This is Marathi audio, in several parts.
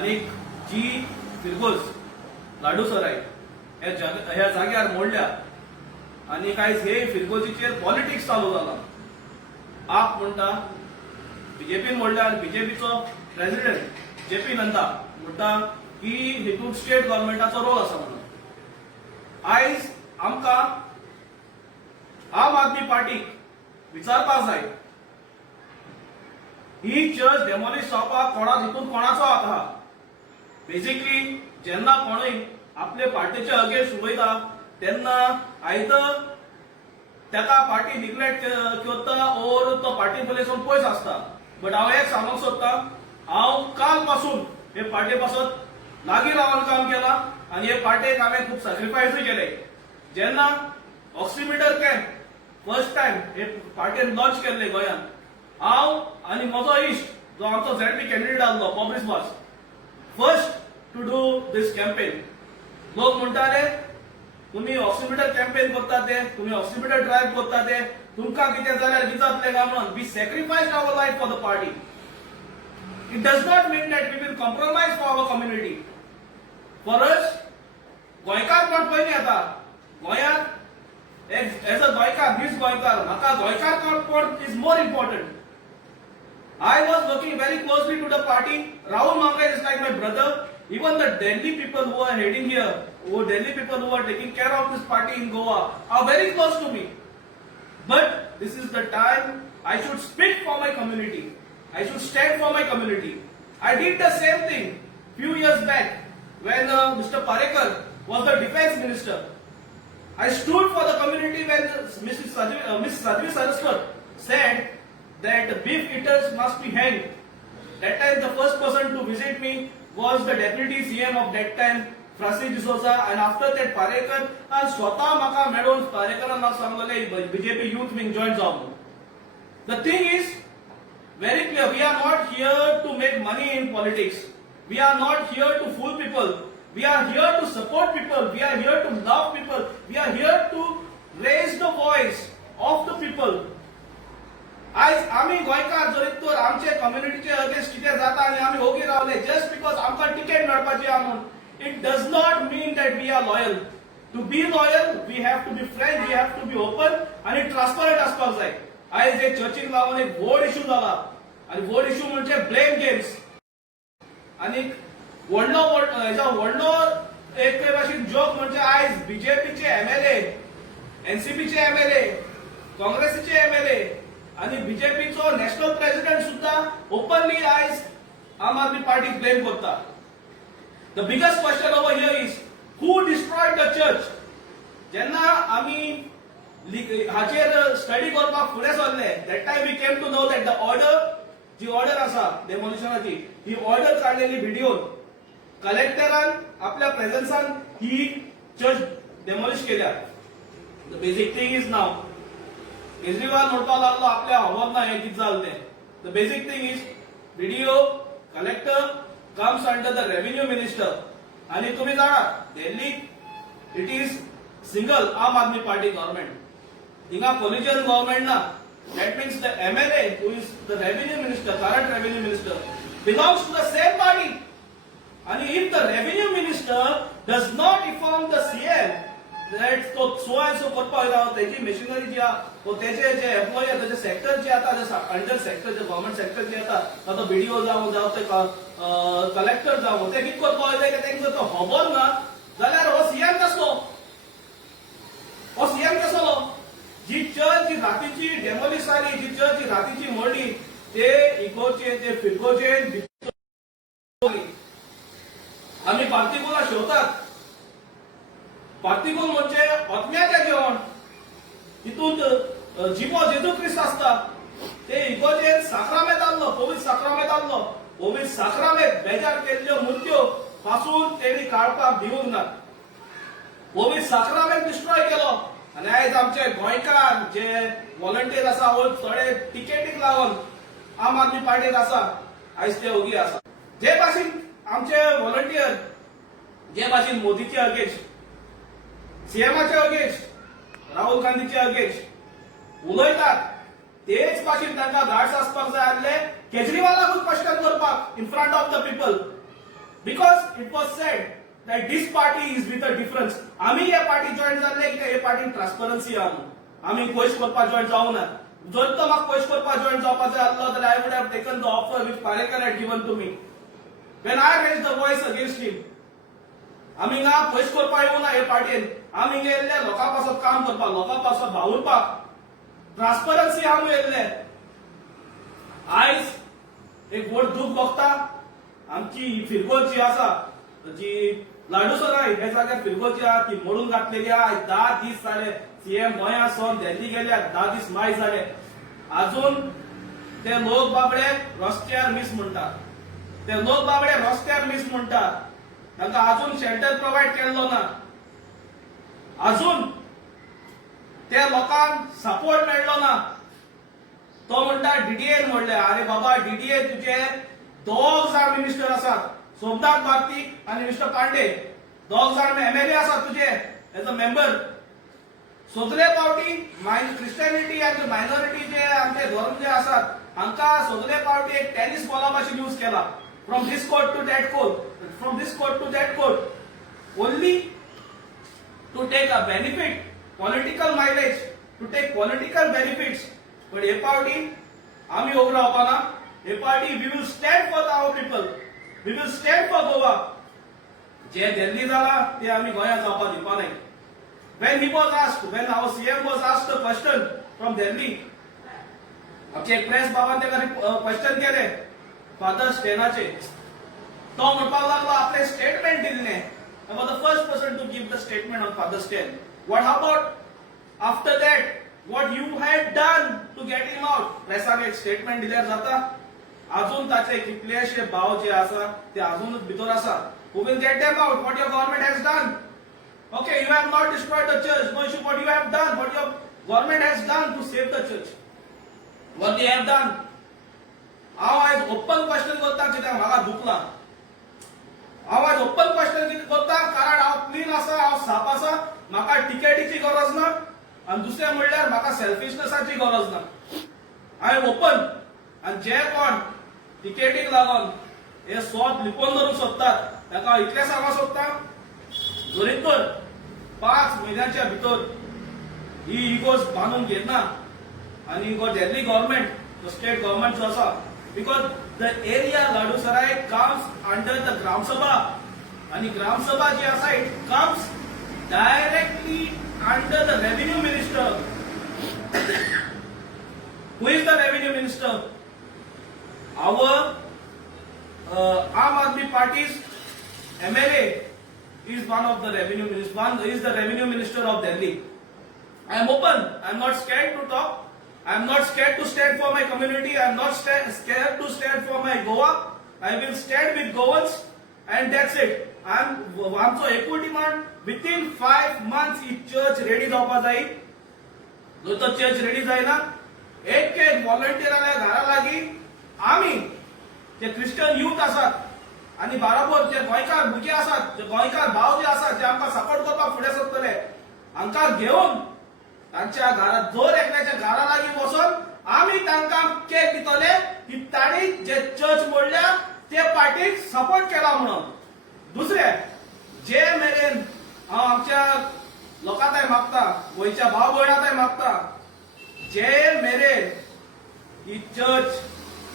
आणि जी फिरगोज लाडूसराय ह्या जाग्यार मोडल्या आणि कायच हे फिरगोजीचेर पॉलिटिक्स चालू जाला. आप म्हणटा बीजेपीन मोडल्यार बीजेपीचो प्रेसिडेंट जेपी नड्डा म्हणटा की हितून स्टेट गव्हर्नमेंटाचो रोल आसा म्हणून. आयज आमकां आम आदमी पार्टीक विचारपाक जाय ही चर्च डेमोलिश जावपाक हितून कोणाचो हात आहा. बेसिकली जेन्ना कोणूय आपले पार्टीचे अगेन्स्ट उलयता तेन्ना आयदर ताका पार्टी निग्लेक्ट करता ओर तो पार्टी पयलीसून पयस आसता. बट हांव एक सांगूंक सोदतां, हांव काल पासून हे पार्टी पासून लागीं रावन काम केलां आनी हे पार्टेक हांवें खूब सॅक्रिफायसूय केले. जेन्ना ऑक्सिमीटर कॅम्प फर्स्ट टायम हे पार्टीन लॉन्च केल्ले गोंयांत, हांव आनी म्हजो इश्ट जो आमचो झेडपी कॅन्डिडेट आसलो पॉब्रिस वास first to do this campaign. लोक म्हणटाले तुम्ही ऑक्सिमीटर कॅम्पेन करता ते, तुम्ही ऑक्सिमीटर ड्रायव्ह करता ते, तुमकां कितें जाल्यार कितें जातलें काय म्हणून. We sacrificed our life for the party. It does not mean that we will compromise for our community. For us गोंयकार कोण पयलीं येता गोंयांत एज अ गोंयकार, दीस गोंयकार, म्हाका गोंयकार कोण is more important. I was working very closely to the party. Rahul Mangal is like my brother. Even the Delhi people who are heading here, Delhi people who are taking care of this party in Goa are very close to me. But this is the time I should speak for my community. I should stand for my community. I did the same thing few years back when Mr. Parekar was the defense minister. I stood for the community when Miss Sadhvi Saraswat said that beef eaters must be hanged. That time the first person to visit me was the deputy CM of that time, Francis D'Souza, and after that Parekar and स्वतः म्हाका मेळून पारेकरान सांगले BJP youth wing join जावं. The thing is very clear, we are not here to make money in politics. We are not here to fool people. We are here to support people. We are here to love people. We are here to raise the voice of the people. आज आम्ही गोंयकार जरी तर आमचे कम्युनिटीचे अगेन्स्ट कितें जाता आनी आमी ओगी रावले जस्ट बिकॉज आमकां टिकेट मेळपाची आहा म्हणून. It does not mean that we are loyal. To be loyal we have to be frank, we have to be open आनी ट्रान्सपरंट आसपाक जाय. आयज हे चर्चीक लागून एक व्हड इश्यू जाला आनी व्हड इश्यू म्हणजे ब्लेम गेम्स. आनी व्हडलो एक भाशेन जोक म्हणजे आयज बीजेपीचे एमएलए, एनसीपीचे एमएलए, काँग्रेसीचे एमएलए आणि बीजेपीचो नॅशनल प्रेसिडेंट सुद्धा ओपनली आयज आम आदमी पार्टीक ब्लेम करता. The biggest question over here is who destroyed the church. जेन्ना आमी हाचेर स्टडी करपाक फुडें सरले that time we came to know that the order, जी ऑर्डर आसा डेमोलिशनाची, ही ऑर्डर काडलेली व्हिडिओ कलेक्टरान आपल्या प्रेझन्सान ही चर्च डेमोलिश केल्या. द बेसिक थिंग इज नाव केजरीवाल म्हणपाक लागलो आपल्या खबर ना हे कितें जालें तें. The basic thing is video collector comes under the revenue minister आणि तुम्ही जाणा Delhi it is single Aam Aadmi party government. हिंगा कोलिजन गव्हर्नमेंट ना. That means the MLA who is the revenue minister, current revenue minister belongs to the same party. आणि if the revenue minister does not inform the CM that तो सो एंड सो करपाक जाय तेजी मशिनरी जी आहा वो तेजे जे एम्प्लॉई आहा तेजे सेक्टर जे आता अंडर सेक्टर जे गव्हर्नमेंट सेक्टर जे आता तो बीडीओ जावं ते कलेक्टर जावं ते कितें करपाक जाय तेंका तो खबर ना जाल्यार हो सीएम कसलो, हो सीएम कसलो. जी चर्च जी रातीची डेमोलिश जाली, जी चर्च जी रातीची मोडली ते इकोचे ते फिरकोचे आमी पार्टिकुलर शेवतात. पार्टिकूल म्हणजे आत्म्याचें जेवण. हितून जिवो जेजू क्रिस्त आसता ते इगोजेन साक्रामेंत आहलो, पवित्र साक्रामेंत आहलो. पवित्र साक्रामेंत बेजार केल्ल्यो मुर्त्यो पासून तेणी काडपाक दिवंक ना. पवित्र साक्रामेंत डिस्ट्रॉय केलो आनी आयज आमचे गोंयकार जे व्हॉलंटियर आसा वो थोडे टिकेटीक लागून आम आदमी पार्टीत आसा आयज ते ओगी आसा. जे भाशेन आमचे व्हॉलंटियर जे भाशेन मोदीचे अगेन्स्ट, सीएमाचे अगेन्स्ट, राहुल गांधीचे अगेन्स्ट उलयतात तेच भाशेन तांकां धाडस आसपाक जाय आसले केजरीवालाकूच क्वेश्चन करपाक in front of the people. because it was said that this party is with a difference. आम्ही हे पार्टी जॉइन जाल्ले कित्याक हे पार्टीन ट्रान्सपरन्सी आहा म्हणून. आम्ही पयस करपाक जॉइन जावं ना. जर तो म्हाका पयस करपाक जॉइन जावपाक जाय आसलो जाल्यार I would have taken the offer which Parekar had given to me. When I raised the voice against him. आम्ही हिंगा पयस करपाक येवं ना हे पार्टीन. आम्ही हिंगा येयल्ले लोकां पासत काम करपाक, लोकां पासत भावुरपाक. ट्रान्सपरन्सी आहा म्हणून येयल्ले. आयज एक व्हड दूख भोगता आमची फिरगोल जी आसा जी लाडूसराय हे जाग्यार फिरगोल जी आहा ती मोडून घातलेली आहा. 10 दीस जाले सीएम गोंयासून दिल्ली गेल्यात 10 दीस माय जाले. अजून ते लोक बाबडे रस्त्यार मीस म्हणटात. ते लोक बाबडे रस्त्यार मीस म्हणटात. तांकां अजून शेल्टर प्रोवाइड केल्लो ना. अजून त्या लोकांक सपोर्ट मेळ्ळो ना. तो म्हणटा डीडीए म्हणले अरे बाबा डीडीए तुझे दोग जाण मिनिस्टर आसात सोमनाथ भारती आणि मिस्टर पांडे. दोग जाण एमएलए आसात तुझे एज अ मेंबर. सगळे पावटी क्रिस्टियनिटी आनी मायनॉरिटी जे आमचे धर्म जे आसात हांकां सगळे पावटी एक टेनिस बॉला भाशेन यूज केला. From this court to that court, from this court to that court, only to take a benefit, political mileage, to take political benefits. पण हे पावटी आम्ही उबो रावपाना. हे party we will stand for our people, we will stand for Goa. जे दिल्ली जाला ते आम्ही गोंयांत जावपाक दिवपा नाय. When he was asked, when our CM was asked a question from Delhi, आमचे एक प्रेस बाबान तेका क्वेश्चन केले फादर स्टेनाचे. तो म्हणपाक लागलो आपले स्टेटमेंट दिल्ले. I was the first person to give the statement on Father Stan. What about after that? What you had done to get him out? प्रेसान एक स्टेटमेंट दिल्यार जाता. अजून ताचे कितलेशे भाव जे आसा ते अजूनच भितर आसा. Who will get them out? What your government has done? Okay, you have not destroyed the church. No issue. What you have done, what your government has done to save the church. What they have done. हांव आयज ओपन क्वेश्चन करता कित्याक म्हाका दुखला. हांव आयज ओपन क्वेश्चन करता कारण हांव क्लीन आसा, हांव साफ आसा. म्हाका टिकेटीची गरज ना आनी दुसरें म्हणल्यार म्हाका सेल्फिशनेसाची गरज ना. I am open. आनी जे कोण टिकेटीक लागून हे स्वत लिपोवन धरूंक सोदतात ताका इतलें सांगूंक सोदता जरी तर 5 महिन्याच्या भितर ही इगोज बांदून घेतना आणि गो दिल्ली गव्हर्नमेंट स्टेट गव्हर्नमेंट जो आसा बिकॉज द एरिया लाडूसराय कम्स अंडर द ग्रामसभा आणि ग्रामसभा जी आसा it comes directly under the revenue minister. Who is the revenue minister? Our Aam Aadmi party's MLA is one of the revenue minister. One is the revenue minister of Delhi. I am open. I am not scared to talk. I am not scared to stand for my community. I am not scared to stand for my Goa. I will stand with Goans, and that's it. I am आमचो एकूच डिमांड within 5 months ही चर्च रेडी जावपा जाय. जो तो चर्च रेडी जायना एक व्हॉलंटियराल्या घरा लागीं आमी जे क्रिश्चन यूथ आसात आणि बरोबर जे गोंयकार भुरगे आसात, जे गोंयकार भाव जे आसात जे आमकां सपोर्ट करपाक फुडें सरतले हांकां घेवन तांच्या घरात जोर एकल्याच्या घरा लागीं वचून आमी तांकां केक दितले की तांणी जे चर्च मोडल्या ते पार्टीक सपोर्ट केला म्हणून. दुसरे जे मेरेन हांव आमच्या लोकांताय मागता, गोंयच्या भाव भयणांताय मागता, जे मेरेन ही चर्च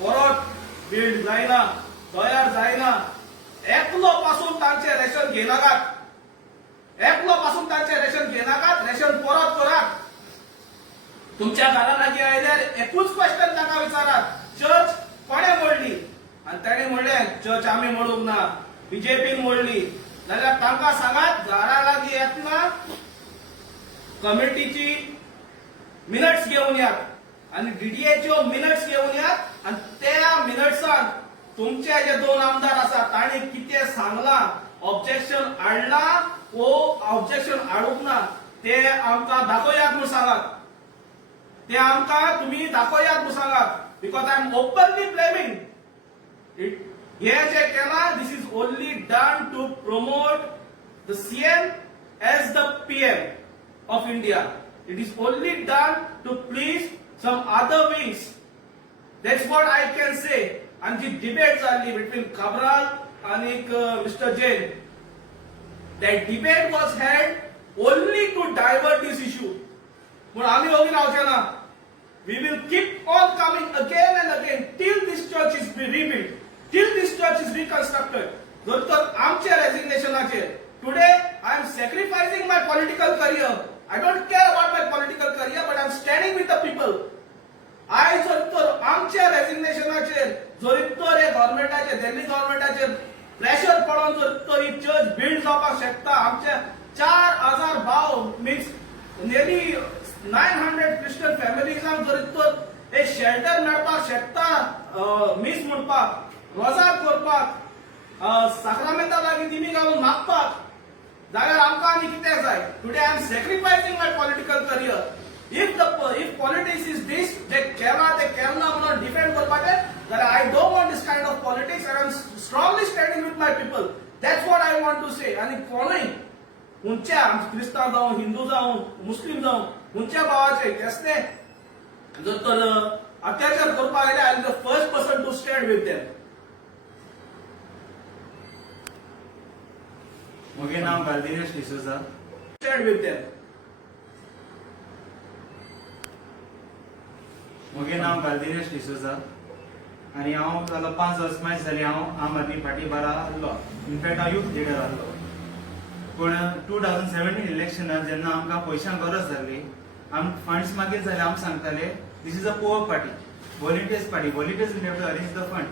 परत बिल्ड जायना, तयार जायना, एकलो पासून तांचे रेशन घेनाकात. एकलो पासून तांचे रेशन घेनाकात. रेशन परत करात. तुमच्या घरा लागीं आयल्यार एकूच क्वेश्चन ताका विचारात चर्च कोणे मोडली आनी ताणें म्हणलें चर्च आमी मोडूंक ना, बीजेपीन मोडली. जाल्यार तांकां सांगात घरा लागीं येतना कमिटीची मिनट्स घेवन यात आनी डीडीएच्यो मिनट्स घेवन यात आनी त्या मिनट्सान तुमचे जे 2 आमदार आसात तांणी कितें सांगलां, ऑब्जेक्शन हाडला वो ऑब्जेक्शन हाडूंक ना ते आमकां दाखोयात म्हूण सांगात. ते आमकां तुमी दाखोयात म्हूण सांगात. Because I am openly blaming it. हे जे केलां this is only done to promote the CM as the PM of India. It is only done to please some other wings. That's what I can say. आणि जी डिबेट जाल्ली बिटवीन काब्राल आणि mister Jain, that debate was held only to divert this issue. पण आम्ही दोघी रावचे ना. We will keep on coming again and again till this church is rebuilt, till this church is reconstructed. जर तर आमच्या रेजिग्नेशनाचे today I am sacrificing my political career. I don't care about my political career, but I am standing with the people. I जर तर आमच्या रेजिग्नेशनाचे जर तर हे गव्हर्नमेंटाचे दिल्ली गव्हर्नमेंटाचे प्रेशर पडून जर तर ही चर्च बिल्ड जावपाक शकता. आमच्या 4000 भाव मीन्स नेली 900 क्रिश्चियन फॅमिलीजांक जर तर एक शेल्टर मेळपाक शकता, मीस म्हणपाक, रोजार करपाक, साक्रामेंता लागीं तिमी घालून मागपाक, जाल्यार आमकां आनी कितें जाय? Today I am sacrificing my political career. If politics is this, they cannot म्हणून डिफेंड करपाचे, जाल्यार I don't want this kind of politics and I am strongly standing with my people. That's what I want to say. आणि कोणूय उंच्या क्रिस्तांव जावं, हिंदू जावं, मुस्लिम जावं, उंच्या भावाचे कसले जर तर अत्याचार करपाक आयले, I am the first person to stand with them. म्हगे नाव Gardinesh D'Souza. Stand with them. म्हगे नाव गार्दिनेश डिसोजा आणि हांव जालो 5 वर्स मायज जाली हांव आम आदमी पार्टी बारा आहलो. इनफॅक्ट हांव यूथ लिडर आहलो. पूण 2017 इलेक्शनाक जेन्ना आमकां पयशांक गरज जाल्ली, आम फंड्स मागीर जाले, आम सांगताले this is a poor party, volunteers party, volunteers will have to arrange the fund.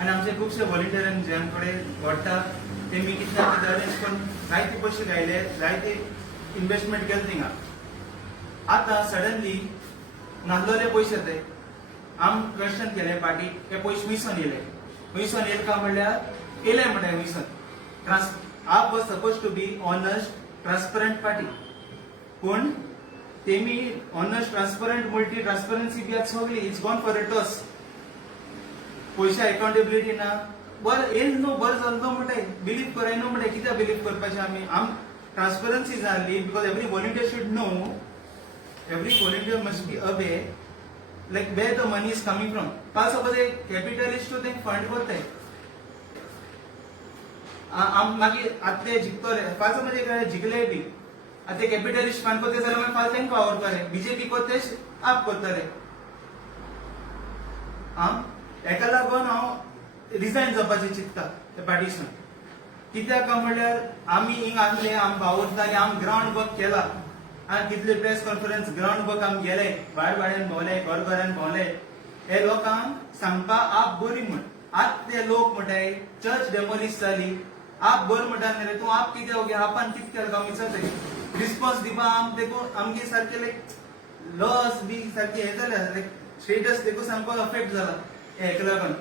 आनी आमचे खुबशे व्हॉलंटियरांनी ज्यां कडेन वडटा तेमी कितें ना कितें अरेंज करून जायते पयशे घायले, जायते इन्व्हेस्टमेंट केले थिंगा. आतां सडनली नासलोले पयशे ते आम क्वेश्चन केले पार्टी, हे पयशे खंयसून येले, खंयसून येले काय म्हणल्यार येले म्हणटा खंयसून. AAP was suppose to be honest transparent party, पूण तेमी ऑनेस्ट ट्रान्सपरंट मल्टी ट्रान्सपरन्सी बी आतां सगळी it's gone for a toss. पयशा अकाउंटेबिलिटी ना. बरं येल न्हू, बरं जालो म्हणटाय, बिलीव कराय न्हू म्हणटाय, कित्याक बिलीव करपाचें आमी? आम ट्रान्सपरन्सी जाल्ली because every volunteer should no, every volunteer must be aware like where the money is coming from. काल सपोज एक कॅपिटलिस्ट तो तें फंड करताय, आम मागीर आतां ते जिखतले, काल सपोज एक जिखले बी, आतां ते कॅपिटलिस्ट फंड करते जाल्यार मागीर फाल तेंकां आवडटलें, बीजेपी करते आप करतले. हेका लागून हांव रिजायन जावपाचें चिंतता त्या पार्टीसून. कित्याक काय म्हणल्यार आमी हिंग आसले, आम भावरताले, आम ग्राउंड वर्क केला. कितले प्रेस कॉन्फरन्स ग्राउंड वर्क आम गेले, भायर भोवले, घरान भोवले. हे लोकांक सांगपा आप बरी म्हण. आज ते लोक म्हणटाय चर्च डेमोलिश जाली, आप बरें म्हणटा न्ही, तूं आप कितें वगे आपान कितें केलें काय विचारताय. रिस्पॉन्स दिवपा आम देखून आमगे सारके लायक लॉस बी सारके हे जाले, लायक स्टेटस देखून सामको अफेक्ट जाला हेका लागून.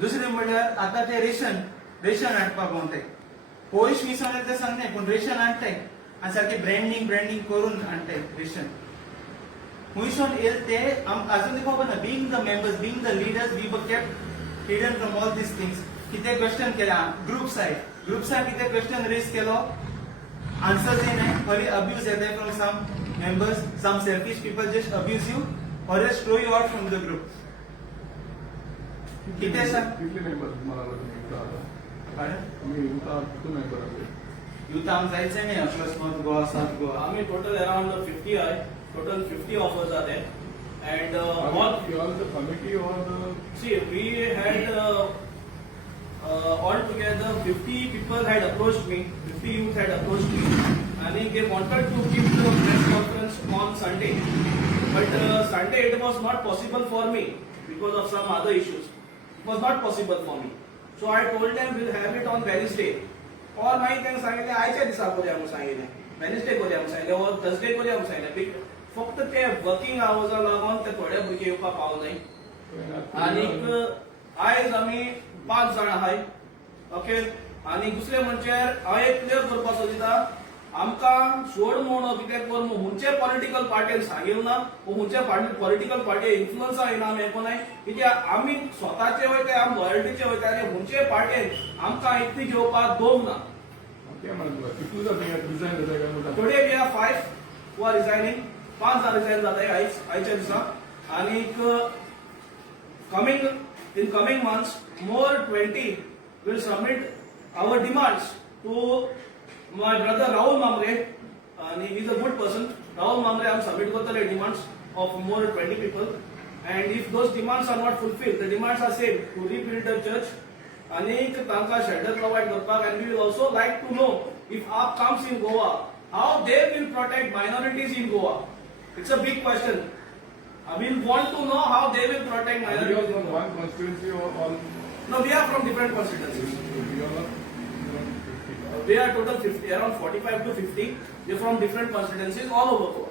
दुसरें म्हणल्यार आतां ते रेशन हाडपाक भोंवताय. पयशे विसरले ते सांगनाय, पूण रेशन हाडटाय आनी सारखे ब्रँडिंग करून हाडटाय रेशन. खंयसून येल ते अजून खबर ना. Being the members, being the leaders, we were kept hidden from all these things. कितें क्वेश्चन केला ग्रुप्साक कितें क्वेश्चन रेज केलो, आन्सर्स येनाय, खरी अब्यूज येताय from some members, some selfish people just abuse you or else throw you out from the group. कितें सांग कितले मेंबर तुम्हाला युथ आम जायचे न्ही plus north Goa, south Goa. आम्ही टोटल अराउंड 50 आहे. Total 50 offers R there. And all the committee or the see, we had altogether 50 people had approached me, 50 youth had approached me, and they wanted to give the press conference on Sunday. But Sunday it was not possible for me because of some other issues. It was not possible for me. So I told them we'll have it on Wednesday. और मागीर तांकां सांगिल्लें आयच्या दिसा करुया म्हणून सांगिल्लें, वेडनेसडे करुया म्हणून सांगिल्लें, और थर्सडे करुया म्हणून सांगिल्लें. फक्त ते वर्किंग आवर्साक लागून ते थोडे भुरगे येवपाक पावले नाय. आनीक आयज आमी 5 जाण आहाय. ओके. आनी दुसरें म्हणजे हांव एक क्लियर करपाचो दिता, आमकां सोड म्हणून कितें कर म्हणून खंयचे पॉलिटिकल पार्टीन सांगिल्लें ना, खंयचे पॉलिटिकल पार्टी इन्फ्लुअन्सा येना आमी हें कित्याक आमी स्वताचे वयता, आमी लॉयल्टीचे वयता, आनी खंयचे पार्टीन आमकां इतली घेवपाक दोग ना. Today we are 5 who are resigning. 5 जाण रिजायन जाताय आयच्या दिसा. आनीक coming in coming months, more 20 will submit our demands to my brother Rahul Mamre, and he is a good person. Rahul Mamre, I am submit the demands of more 20 people, and if those demands are not fulfilled, the demands are same to rebuild the church, anek tanka shelter provide karpak, and we will also like to know if AAP comes in Goa, how they will protect minorities in Goa. It's a big question. We want to know how they will protect Are you minorities in from Goa. one constituency or all? No, we are from different constituencies. You are not 50. We are total 50, around 45 to 50. We are from different constituencies all over Goa.